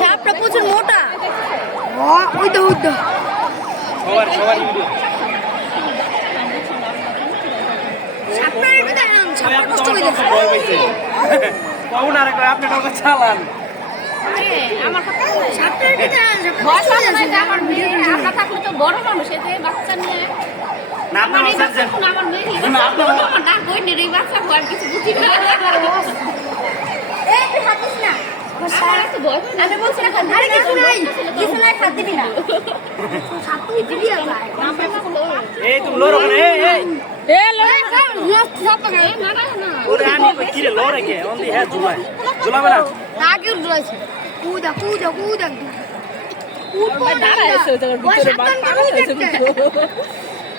সাপটা প্রচুর মোটা। ওই তো সবার ভিডিও কখন আর আপনি নৌকা চালান আমার মেয়ে আমরা থাকলে তো বড় মানুষ এতে বাচ্চা নিয়ে না আপনার আমার মেয়ে না কই নেই এই বাচ্চা আর কিছু বুঝি না আমি বলছি না কিছু নাই খাত দিবি না এই তুমি লড়ো না ওরে আনি কি রে লড়ে কে অনলি হ্যাঁ জুলাবে না আগে জুলাইছে কুদা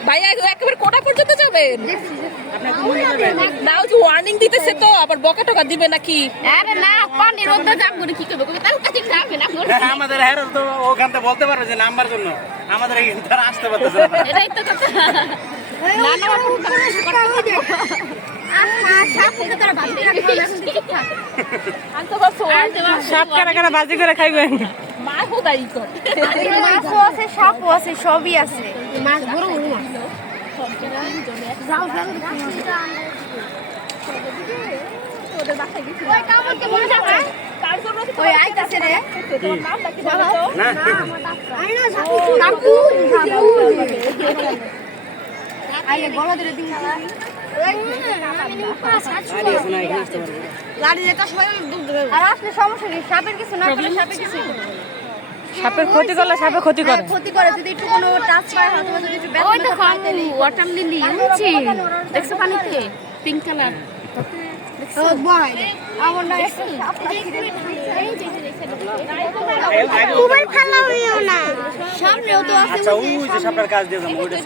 ভাইয়া একেবারে কোটা পর্যন্ত যাবেন না? ওয়ার্নিং দিতেছে তো আবার বকা টকা দিবে নাকি? আরে না পানি রোদে যাম করে কি করবে তার কাছে যাবে না আমাদের হের তো ওখান থেকে বলতে পারবে যে নাম্বার জন্য আমাদের এই তারা আসতে পারতেছে না এটাই তো কথা না না সাপ কারা বাজি করে খাইবেন? মা হোদাই তো মাছও আছে সাপও আছে সবই আছে মাছ বড় বড় মাছ ওই আইতাছে রে আইলে গলা ধরে দিন আর আসলে সমস্যা নেই সাপের কিছু না করলে সাপের কিছু সাপের ক্ষতি করলে সাপে ক্ষতি করে ক্ষতি করে যদি একটু কোনো টাচ পায় হয়তো যদি একটু ওই দেখো ওয়াটার লিলি আনছি দেখছো পানিতে পিঙ্ক কালার মোবাইল ফালাও না সামনেও তো আছে আচ্ছা ওই যে সাপটার কাজ দিয়ে যাবো ওইটা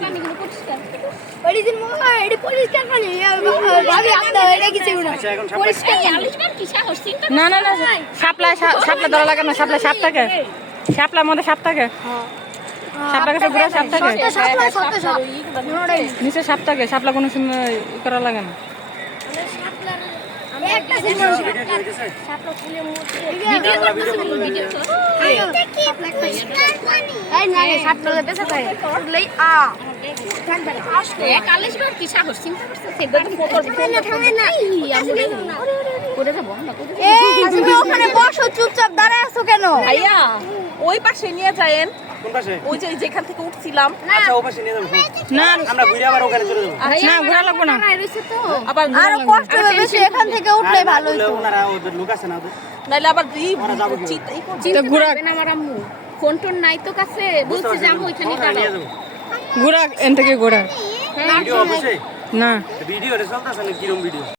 ওই দিন মোবাইল এডি পরিষ্কার পানি ভাবি আপনি এটা কিছু না আচ্ছা এখন পরিষ্কার আলিশবার কি সাহস চিন্তা না সাপলা ধরা লাগে না সাপ থাকে সাপলার মধ্যে সাপ থাকে সাপলা কাছে ঘুরে সাপ থাকে নিচে সাপ থাকে সাপলা কোনো সময় করা লাগে না একটা সাপলা ফুলে ভিডিও করতেছ ভিডিও এই না সাপলা বেঁচে থাকে করলেই আ এক আলিশবার কি সাহস চিন্তা করতেছ সেটা থামে না করে যাবো আমরা এই তুমি ওখানে বসো চুপচাপ দাঁড়ায় আছো কেন ভাইয়া ওই পাশে নিয়ে যায়েন কোন পাশে ওই যে যেখান থেকে উঠছিলাম আচ্ছা ওই পাশে নিয়ে যাবো না আমরা ঘুরে আবার ওখানে চলে যাবো না ঘোরা লাগবে না আবার আরো কষ্ট হবে বেশি এখান থেকে উঠলে ভালো বললে হতো ওনারা ওদের লোক আছে না ওদের নাইলে আবার চিন্তা করবেন আমার আম্মু ফোন টোন নাই তো কাছে বলছি যে আম্মু ওইখানে ওখানে নিয়ে যাবো ঘোরা এন থেকে ঘোরা ভিডিও অবশ্যই না ভিডিও রে চলতেছে না কিরম ভিডিও